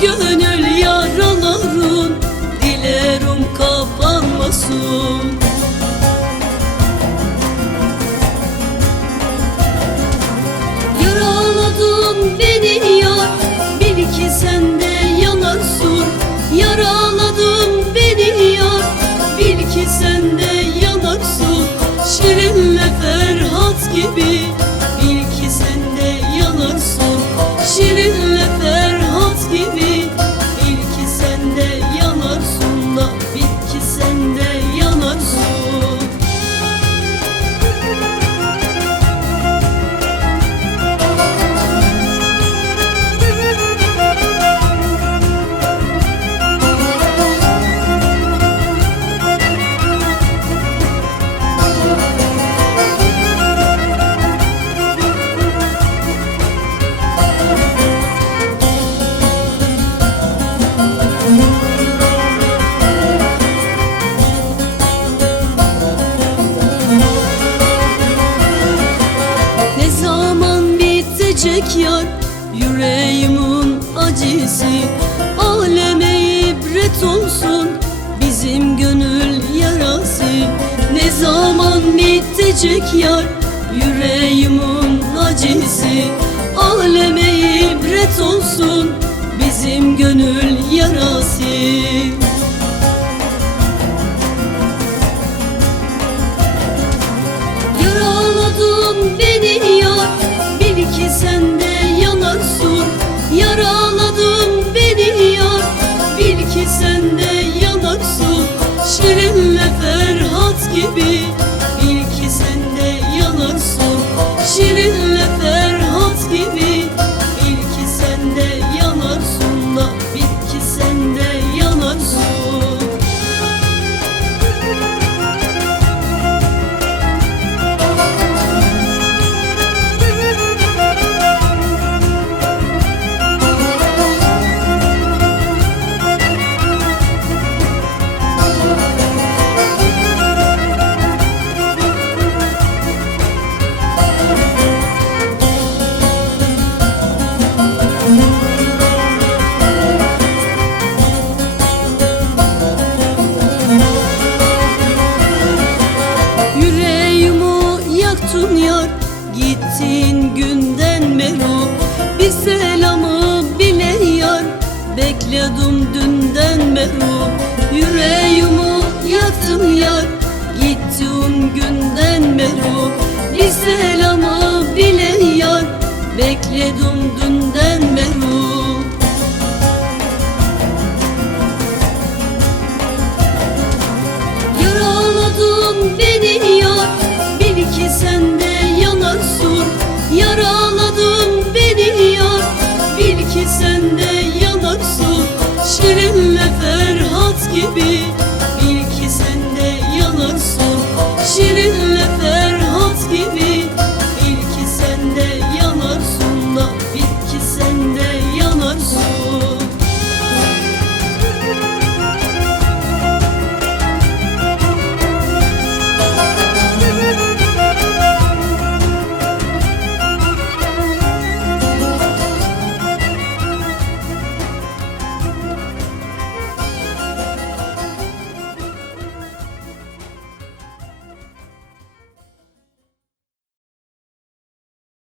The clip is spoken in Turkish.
gönül yaraların, dilerim kapanmasın. Yaraladın beni yar, bil ki sen de yanarsın. Yaraladın beni yar, bil ki sen de yanarsın. Şirinle Ferhat gibi, bil ki sen de yanarsın. Şirinle Ferhat gibi, bil ki sen de yanarsın da, bil ki sen de yanarsın. Ne zaman bitecek yar yüreğimin acısı? Aleme ibret olsun bizim gönül yarası. Ne zaman bitecek yar yüreğimin acısı? Aleme ibret olsun bizim gönül yarası. Yaraladın beni yar, bil ki sen de yanarsın. Yaraladın beni yar, bil ki sen de yanarsın. Şirinle Ferhat gibi, bil ki sen de yanarsın. Şirinle Ferhat gibi, bil ki sen de yanarsın da, bil ki sen de yanarsın. Yüreğimi yaktın yar, gittin günden beri. Bir selamı bile yar, bekledim dünden beri. Yüreğimi yaktın yar, gittin günden beri. Bir selamı bile yar, bekledim